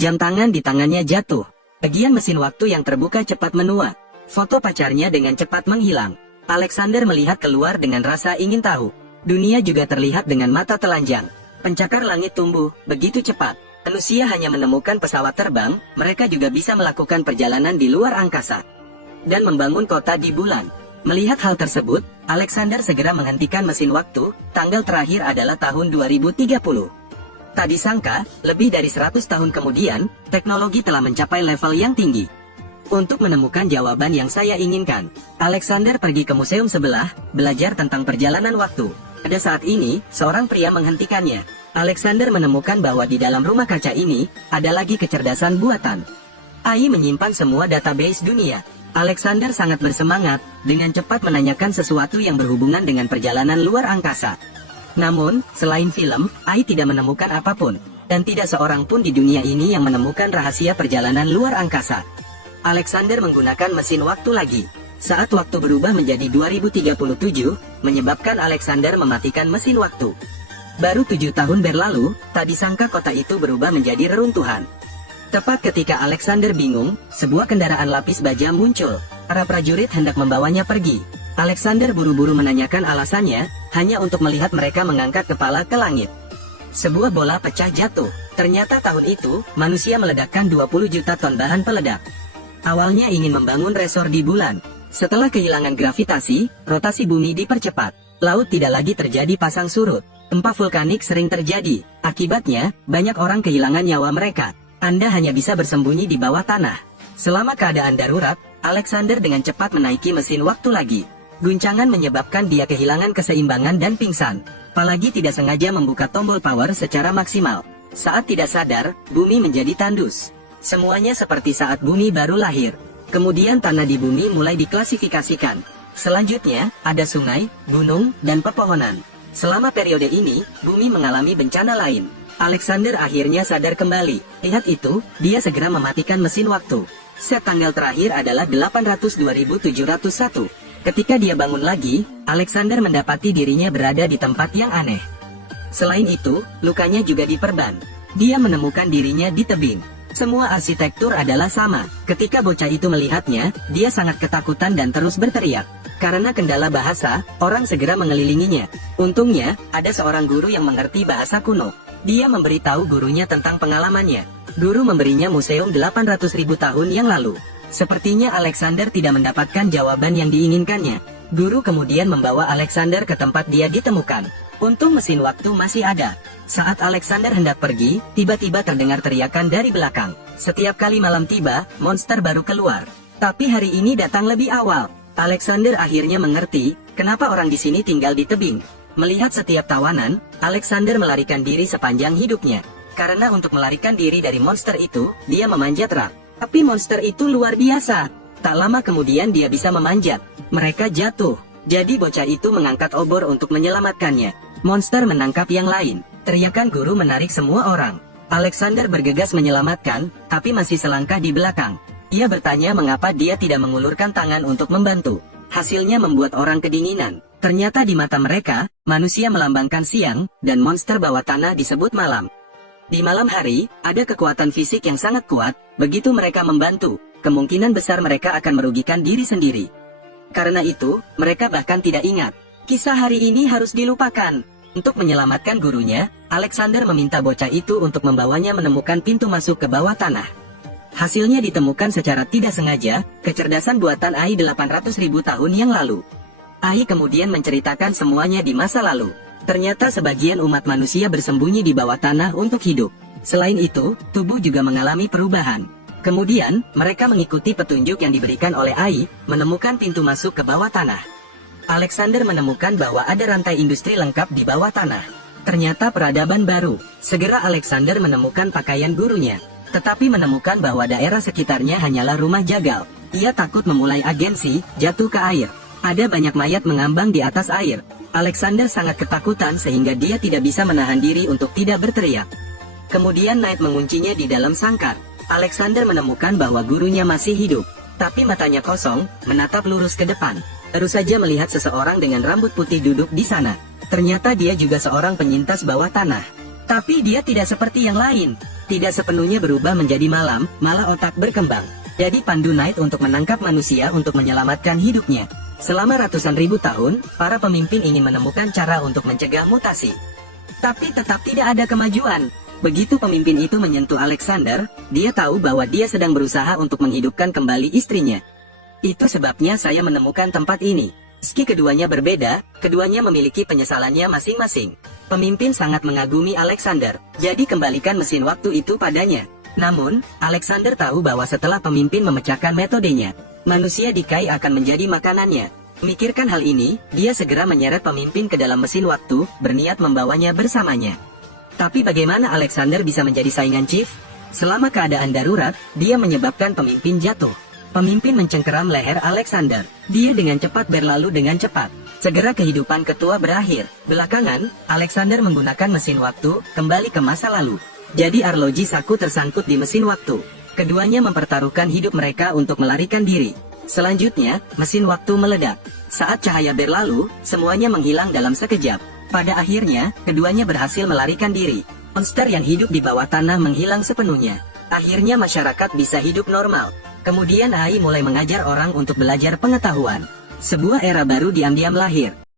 Jam tangan di tangannya jatuh. Bagian mesin waktu yang terbuka cepat menua. Foto pacarnya dengan cepat menghilang. Alexander melihat keluar dengan rasa ingin tahu. Dunia juga terlihat dengan mata telanjang. Pencakar langit tumbuh begitu cepat. Manusia hanya menemukan pesawat terbang, mereka juga bisa melakukan perjalanan di luar angkasa dan membangun kota di bulan. Melihat hal tersebut, Alexander segera menghentikan mesin waktu. Tanggal terakhir adalah tahun 2030. Tak disangka, lebih dari 100 tahun kemudian, teknologi telah mencapai level yang tinggi. Untuk menemukan jawaban yang saya inginkan, Alexander pergi ke museum sebelah, belajar tentang perjalanan waktu. Pada saat ini, seorang pria menghentikannya. Alexander menemukan bahwa di dalam rumah kaca ini, ada lagi kecerdasan buatan. AI menyimpan semua database dunia. Alexander sangat bersemangat, dengan cepat menanyakan sesuatu yang berhubungan dengan perjalanan luar angkasa. Namun, selain film, AI tidak menemukan apapun, dan tidak seorang pun di dunia ini yang menemukan rahasia perjalanan luar angkasa. Alexander menggunakan mesin waktu lagi. Saat waktu berubah menjadi 2037, menyebabkan Alexander mematikan mesin waktu. Baru 7 tahun berlalu, tak disangka kota itu berubah menjadi reruntuhan. Tepat ketika Alexander bingung, sebuah kendaraan lapis baja muncul. Para prajurit hendak membawanya pergi. Alexander buru-buru menanyakan alasannya, hanya untuk melihat mereka mengangkat kepala ke langit. Sebuah bola pecah jatuh. Ternyata tahun itu, manusia meledakkan 20 juta ton bahan peledak. Awalnya ingin membangun resor di bulan. Setelah kehilangan gravitasi, rotasi bumi dipercepat. Laut tidak lagi terjadi pasang surut. Gempa vulkanik sering terjadi. Akibatnya, banyak orang kehilangan nyawa mereka. Anda hanya bisa bersembunyi di bawah tanah. Selama keadaan darurat, Alexander dengan cepat menaiki mesin waktu lagi. Guncangan menyebabkan dia kehilangan keseimbangan dan pingsan. Apalagi tidak sengaja membuka tombol power secara maksimal. Saat tidak sadar, bumi menjadi tandus. Semuanya seperti saat bumi baru lahir. Kemudian tanah di bumi mulai diklasifikasikan. Selanjutnya, ada sungai, gunung, dan pepohonan. Selama periode ini, bumi mengalami bencana lain. Alexander akhirnya sadar kembali. Lihat itu, dia segera mematikan mesin waktu. Set tanggal terakhir adalah 800-2701. Ketika dia bangun lagi, Alexander mendapati dirinya berada di tempat yang aneh. Selain itu, lukanya juga diperban. Dia menemukan dirinya di tebing. Semua arsitektur adalah sama. Ketika bocah itu melihatnya, dia sangat ketakutan dan terus berteriak. Karena kendala bahasa, orang segera mengelilinginya. Untungnya, ada seorang guru yang mengerti bahasa kuno. Dia memberitahu gurunya tentang pengalamannya. Guru memberinya museum 800.000 tahun yang lalu. Sepertinya Alexander tidak mendapatkan jawaban yang diinginkannya. Guru kemudian membawa Alexander ke tempat dia ditemukan. Untung mesin waktu masih ada. Saat Alexander hendak pergi, tiba-tiba terdengar teriakan dari belakang. Setiap kali malam tiba, monster baru keluar. Tapi hari ini datang lebih awal. Alexander akhirnya mengerti, kenapa orang di sini tinggal di tebing. Melihat setiap tawanan, Alexander melarikan diri sepanjang hidupnya. Karena untuk melarikan diri dari monster itu, dia memanjat rak. Tapi monster itu luar biasa. Tak lama kemudian dia bisa memanjat. Mereka jatuh. Jadi bocah itu mengangkat obor untuk menyelamatkannya. Monster menangkap yang lain. Teriakan guru menarik semua orang. Alexander bergegas menyelamatkan, tapi masih selangkah di belakang. Ia bertanya mengapa dia tidak mengulurkan tangan untuk membantu. Hasilnya membuat orang kedinginan. Ternyata di mata mereka, manusia melambangkan siang, dan monster bawah tanah disebut malam. Di malam hari, ada kekuatan fisik yang sangat kuat. Begitu mereka membantu, kemungkinan besar mereka akan merugikan diri sendiri. Karena itu, mereka bahkan tidak ingat. Kisah hari ini harus dilupakan. Untuk menyelamatkan gurunya, Alexander meminta bocah itu untuk membawanya menemukan pintu masuk ke bawah tanah. Hasilnya ditemukan secara tidak sengaja, kecerdasan buatan AI 800.000 tahun yang lalu. AI kemudian menceritakan semuanya di masa lalu. Ternyata sebagian umat manusia bersembunyi di bawah tanah untuk hidup. Selain itu, tubuh juga mengalami perubahan. Kemudian, mereka mengikuti petunjuk yang diberikan oleh AI, menemukan pintu masuk ke bawah tanah. Alexander menemukan bahwa ada rantai industri lengkap di bawah tanah. Ternyata peradaban baru. Segera Alexander menemukan pakaian gurunya. Tetapi menemukan bahwa daerah sekitarnya hanyalah rumah jagal. Ia takut memulai agensi, jatuh ke air. Ada banyak mayat mengambang di atas air. Alexander sangat ketakutan sehingga dia tidak bisa menahan diri untuk tidak berteriak. Kemudian Knight menguncinya di dalam sangkar. Alexander menemukan bahwa gurunya masih hidup. Tapi matanya kosong, menatap lurus ke depan. Baru saja melihat seseorang dengan rambut putih duduk di sana. Ternyata dia juga seorang penyintas bawah tanah. Tapi dia tidak seperti yang lain. tidak sepenuhnya berubah menjadi malam, malah otak berkembang. Jadi Pandu Knight untuk menangkap manusia untuk menyelamatkan hidupnya. Selama ratusan ribu tahun, para pemimpin ingin menemukan cara untuk mencegah mutasi. Tapi tetap tidak ada kemajuan. Begitu pemimpin itu menyentuh Alexander, dia tahu bahwa dia sedang berusaha untuk menghidupkan kembali istrinya. Itu sebabnya saya menemukan tempat ini. Meski keduanya berbeda, keduanya memiliki penyesalannya masing-masing. Pemimpin sangat mengagumi Alexander, jadi kembalikan mesin waktu itu padanya. Namun, Alexander tahu bahwa setelah pemimpin memecahkan metodenya, manusia di Kai akan menjadi makanannya. Memikirkan hal ini, dia segera menyeret pemimpin ke dalam mesin waktu, berniat membawanya bersamanya. Tapi bagaimana Alexander bisa menjadi saingan Chief? Selama keadaan darurat, dia menyebabkan pemimpin jatuh. Pemimpin mencengkeram leher Alexander. Dia dengan cepat berlalu dengan cepat. Segera kehidupan ketua berakhir. Belakangan, Alexander menggunakan mesin waktu, kembali ke masa lalu. Jadi arloji Saku tersangkut di mesin waktu. Keduanya mempertaruhkan hidup mereka untuk melarikan diri. Selanjutnya, mesin waktu meledak. Saat cahaya berlalu, semuanya menghilang dalam sekejap. Pada akhirnya, keduanya berhasil melarikan diri. Monster yang hidup di bawah tanah menghilang sepenuhnya. Akhirnya masyarakat bisa hidup normal. Kemudian AI mulai mengajar orang untuk belajar pengetahuan. Sebuah era baru diam-diam lahir.